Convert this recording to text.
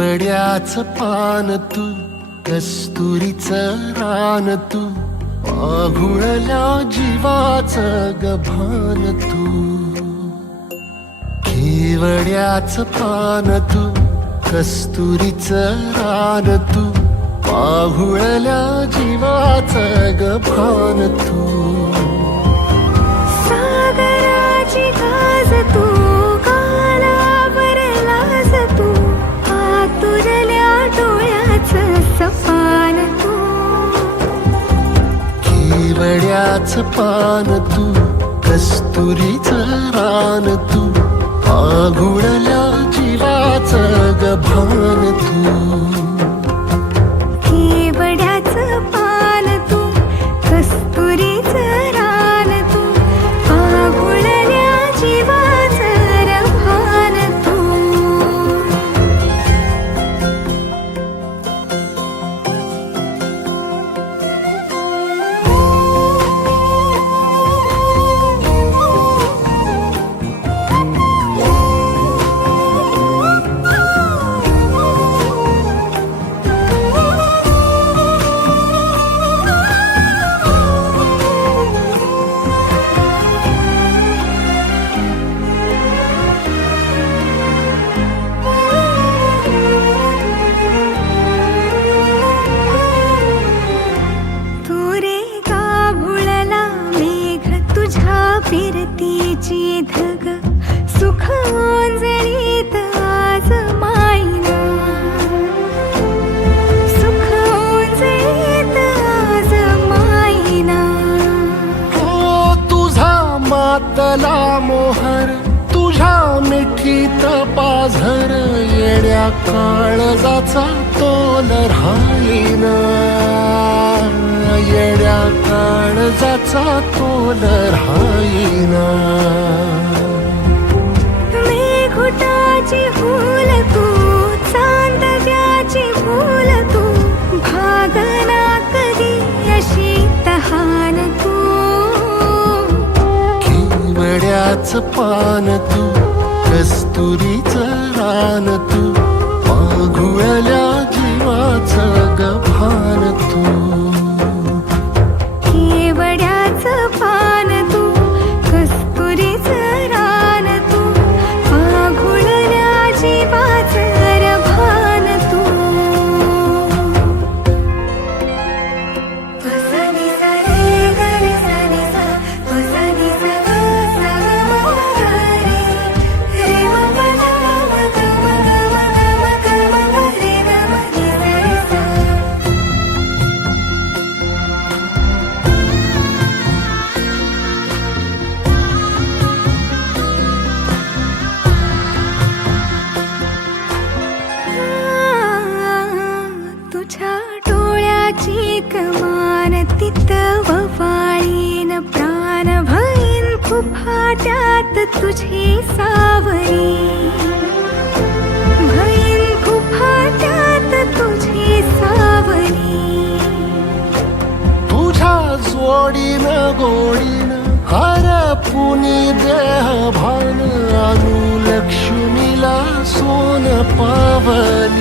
केवड्याचं पान तू, कस्तुरीचं रान तू, आघुळल्या जीवाचं गभान तू. केवड्याचं पान तू, कस्तुरीचं रान तू, आघुळल्या जीवाचं गभान तू. सागराची गाज तू, कालावरलास तू, आतुरल्या डोळ्याचं सपान तू. केवड्याचं पान तू, कस्तुरीचं रान तू, आघुळल्या जीवाचं गभान तू. केवड्याचं पान तू, कस्तुरीचं रान तू, आघुळल्या जीवाचं रभान तू. फिरतीची धग सुख ओंजळीत आज मायना, सुख ओंजळीत आज मायना. ओ तुझा मातला मोहर, तुझ्या मिठीत पाझर, येड्या काळजाचा तोल राहीना, येड्या काळजाचा तोल राहीना. मेघुटाची फूल तू, चांदव्याची फूल तू, भागना कधी अशी तहान तू. केवड्याचं पान तू, कस्तुरीचं रान तू, आघुळल्या जीवाचं गभान तू. केवड्याचं पान तू, कस्तुरीचं रान तू, आघुळल्या जीवाचं रभान तू. सा नि सा रे ग रे सा नि सा, सा नि सा ग सा ग म ग रे, रे म प ध म ग म ग म ग म ग म रे ग म नि सा रे सा. तुझ्या डोळ्याची कमान तिथं ववाळीन, प्राण भईन फुफाट्यात तुझी सावरी, भईन फुफाट्यात तुझी सावरी. तुझ्या जोडीनं गोडीनं हरपुनी देह भान, आणू लक्ष्मीला सोन पावली.